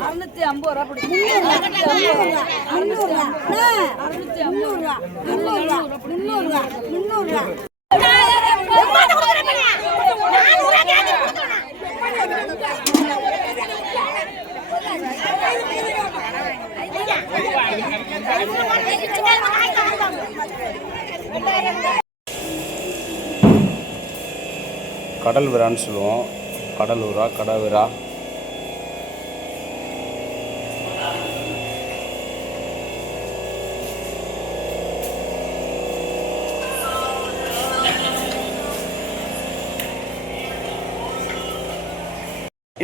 அறுநூத்தி ஐம்பது ரூபா பிடிக்கும் கடல் விரான்னு சொல்லுவோம். கடலூரா கடவிரா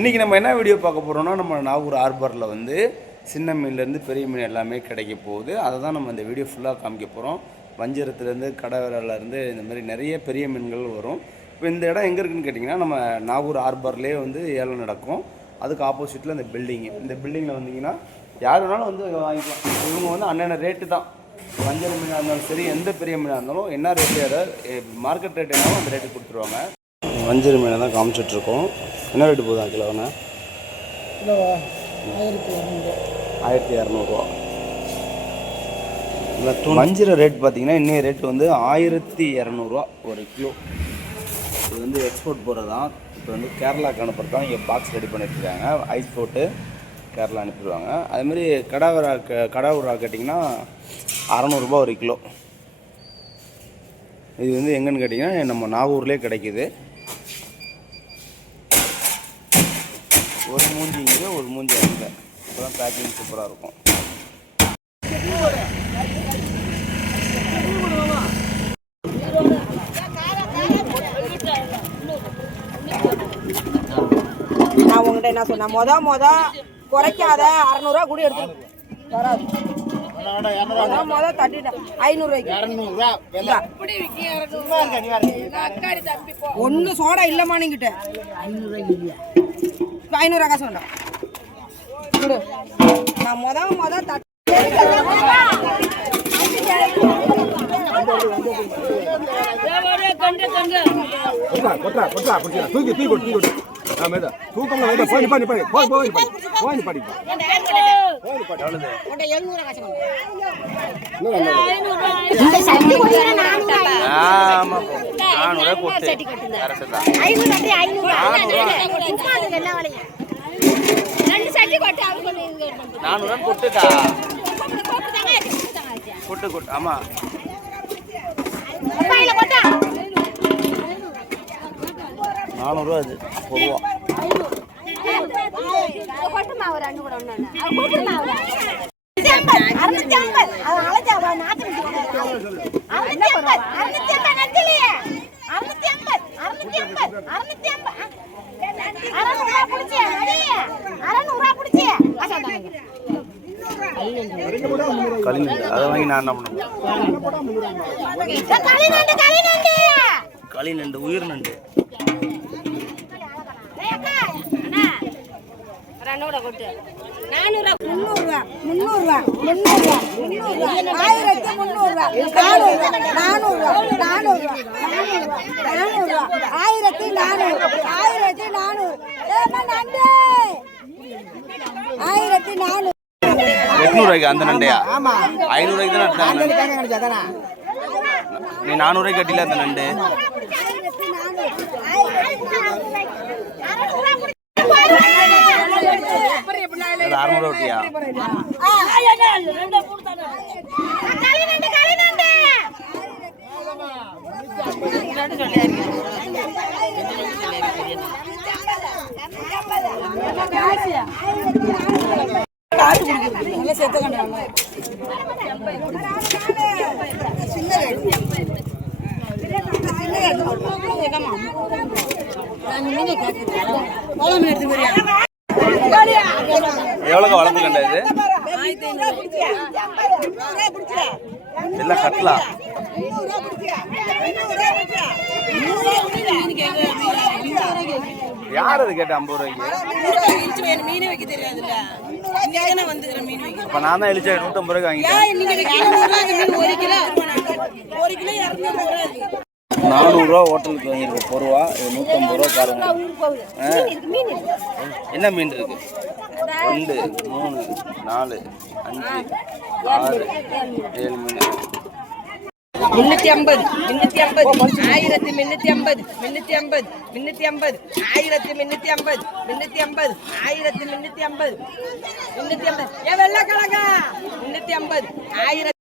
இன்றைக்கி நம்ம என்ன வீடியோ பார்க்க போகிறோம்னா நம்ம நாகூர் ஹார்பரில் வந்து சின்ன மீன்லேருந்து பெரிய மீன் எல்லாமே கிடைக்க போகுது. அதை தான் நம்ம இந்த வீடியோ ஃபுல்லாக காமிக்க போகிறோம் வஞ்சரத்துலேருந்து கடவிரலேருந்து இந்த மாதிரி நிறைய பெரிய மீன்கள் வரும். இப்போ இந்த இடம் எங்கே இருக்குன்னு கேட்டிங்கன்னா நம்ம நாகூர் ஹார்பர்லேயே வந்து ஏலம் நடக்கும். அதுக்கு ஆப்போசிட்டில் இந்த பில்டிங்கு இந்த பில்டிங்கில் வந்தீங்கன்னா யார் வேணாலும் வந்து வாங்கிக்கலாம். இவங்க வந்து அண்ணன ரேட்டு தான். வஞ்சர மீனாக இருந்தாலும் சரி எந்த பெரிய மீனாக இருந்தாலும் என்ன ரேட்டு மார்க்கெட் ரேட் என்னவோ அந்த ரேட்டு கொடுத்துருவாங்க. வஞ்சர மீனை தான் காமிச்சிட்ருக்கோம். என்ன ரேட்டு போகுதா கிலோண்ணா ஆயிரத்தி இரநூறுவா. வஞ்சிர ரேட் பார்த்தீங்கன்னா இன்னைய ரேட் வந்து ஆயிரத்தி இரநூறுவா ஒரு கிலோ. இது வந்து எக்ஸ்போர்ட் போகிறது தான் இப்போ வந்து கேரளாக்கு அனுப்புறது தான் இங்கே பாக்ஸ் ரெடி பண்ணிட்டுருக்காங்க ஐஸ் போட்டு கேரளா அனுப்பிடுவாங்க. அதேமாதிரி கடாவரா கடாவுரா கேட்டிங்கன்னா அறநூறுபா ஒரு கிலோ. இது வந்து எங்கன்னு கேட்டிங்கன்னா நம்ம நாகூர்லேயே கிடைக்கிது ஒரு மூஞ்சி இங்கே ஒரு மூஞ்சி அங்கே இப்போ தான் பேக்கிங் சூப்பராக இருக்கும். நான் உங்ககிட்ட என்ன சொன்னேன்? மொத மொத குறைக்காத அறநூறுவா கூட எடுத்து வராது. மொத தட்டிட்டேன் ஐநூறுரூவாய்க்கு ஒன்று சோடா இல்லைம்மா நீங்கிட்ட. இப்போ ஐநூறுரூவா காசு வேண்டாம். கொடு. நான் மொத மொத தூக்கி தூக்கி கொட்டு தூக்கி கொட்டு ஆ மேதா. தூக்கம்ல வைடா போய் நிப்பாடி நிப்பாடி போய் போய் தான் நானூறுவா கொட்டுக்கா? கொட்டு கொட்டு ஆமாம் நானூறுவா அது பொதுவா களிநண்டு. அதை வாங்கி நான் என்ன பண்ணுவேன்? களிநண்டு உயிர் நண்டு முந்நூறுரூவா முந்நூறுரூவா முந்நூறுரூவா முந்நூறுரூவா ஆயிரத்தி முந்நூறுரூவா நானூறுரூவா நானூறுரூவா நானூறுரூவா நானூறுரூவா ஆயிரத்தி நானூறு. ஆயிரத்தி நானூறு. ஏமா நண்டு? ஆயிரத்தி நானூறு. எட்நூறுவாய்க்கு அந்த நண்டையா? ஐநூறுவாய்க்கு தான் எடுத்தாங்க நீ நானூறுவாய்க்கு கட்டில அந்த நண்டு? நானூறு ஆயிரத்தி அறுநூறுவா ஒட்டியா நல்லா செத்து கண்டாங்க எவ்வளோக்கா வளர்ப்பு கண்டா இது? எல்லாம் கட்டலா? யார் அது கேட்ட ஐம்பது ரூபாய்க்கு? மீன் வைக்க தெரியாதுல்ல இங்க மீன் இப்போ நான் தான் எழுச்சா நூற்றம்பது ரூபாய்க்கு வாங்கிட்டேன். ரூபாய் மீன் நானூறுரூவா ஹோட்டலுக்கு வாங்கியிருக்க பொருவா இது நூற்றம்பது ரூபா பாருங்க என்ன மீன் இருக்கு? ரெண்டு மூணு நாலு அஞ்சு ஆறு ஏழு மீன். முன்னூத்தி ஐம்பது முன்னூத்தி ஐம்பது ஆயிரத்தி முன்னூத்தி ஐம்பது முன்னூத்தி ஐம்பது முன்னூத்தி ஐம்பது ஆயிரத்தி முன்னூத்தி ஐம்பது முன்னூத்தி ஐம்பது ஆயிரத்தி முன்னூத்தி ஐம்பது முன்னூத்தி ஐம்பது. ஏ வெள்ளக்கிழங்கா முன்னூத்தி ஐம்பது ஆயிரத்தி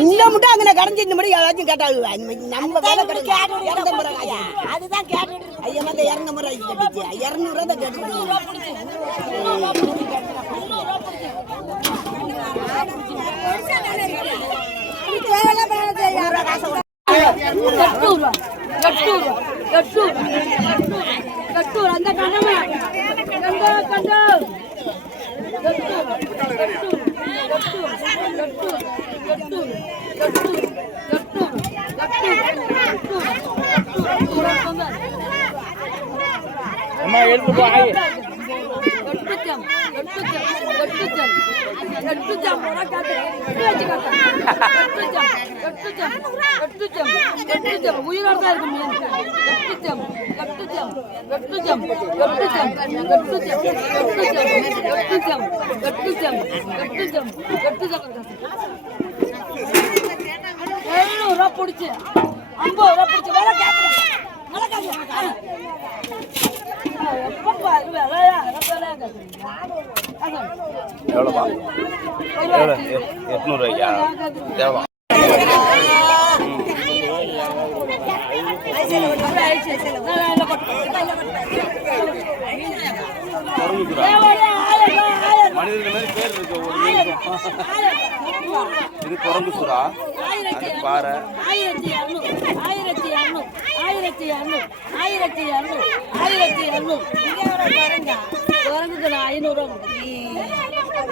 இந்த மட்டும் அங்கே கடைஞ்சி இந்த மாதிரி எல்லாத்தையும் கேட்டாங்க நம்ம வேலை கிடையாது. இரநூறு அதுதான் கேட்டு ஐயா வந்து இரநூறு ரூபாய்க்கு கட்டுச்சு. இரநூறுவா தான் கேட்டு அந்த கடமை கண்டோ கட்டுச்சம் எட்டு கட்டுச்சம் கட்டுச்சம் கட்டுச்சம் உயிரோட தான் இருக்கு மீன் எட்டு கட்டுச்சம் எட்டு கட்டுச்சம் எட்டு கட்டுச்சம் எட்டு கட்டுச்சம் கட்டுச்சம் எழுநூறு ரூபா பிடிச்சி ஐம்பது ரூபா பிடிச்சி வேலை கேட்குறேன் வேலை கேட்குறேன் எவ்வளோப்பா? எவ்வளோ? எட்நூறுவாய்க்கா? மனிதர்கள் மாதிரி பேர் இருக்கு ஒரு. இது குரங்கு சுறா. அது பாறை. ஆயிரத்தி இரநூறு ஆயிரத்தி இரநூறு ஆயிரத்தி இரநூறு ஆயிரத்தி ஆயிரத்தி பாருங்க குரங்குக்கு நான் ஐநூறுரூவா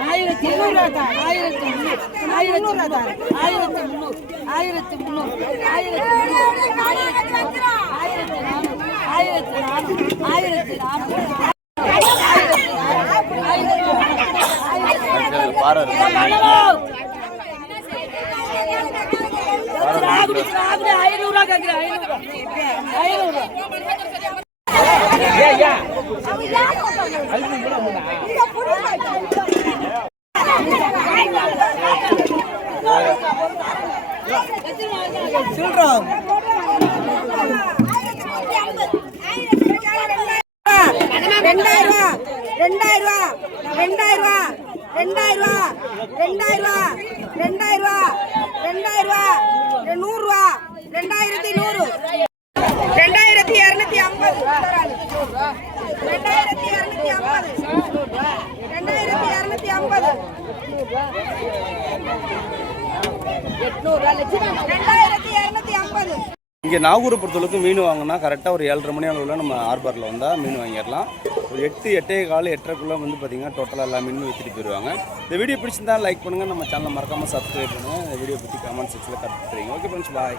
ஆயிரத்தி இரநூறு ஆயிரத்தி முந்நூறு ஆயிரத்தி முந்நூறு ஆயிரத்தி முந்நூறு ஆயிரத்தி முந்நூறு ஆயிரத்தி முந்நூறு ஆயிரத்தி நானூறு ஆயிரத்தி நானூறு ஆயிரத்தி நானூறு ஆயிரத்தி நானூறு. அது பாறை ரெண்டாயிரம் ரூபா ரெண்டாயிரம் ரூபா ரெண்டாயிரம் ரூபா ரெண்டாயிரம் ரூபா ரெண்டாயிரம் ரூபா ரெண்டாயிரம் ரூபா ரெண்டாயிரம் ரூபா Rendah air itu. இங்கே நாகூரை பொறுத்தளவுக்கு மீன் வாங்கினா கரெக்டாக ஒரு ஏழரை மணி அளவில் நம்ம ஹார்பரில் வந்தால் மீன் வாங்கிடலாம். ஒரு எட்டு எட்டே கால் எட்டரைக்குள்ளே வந்து பார்த்திங்கன்னா டோட்டலாக எல்லா மீனும் விற்றுட்டு போயிடுவாங்க இந்த வீடியோ பிடிச்சிருந்தா லைக் பண்ணுங்கள் நம்ம சேனலை மறக்காமல் சப்ஸ்கிரைப் பண்ணுங்கள் இந்த வீடியோ பற்றி கமெண்ட் செக்ஷனில் கற்றுக்கிறீங்க ஓகே ஃப்ரெண்ட்ஸ் பாய்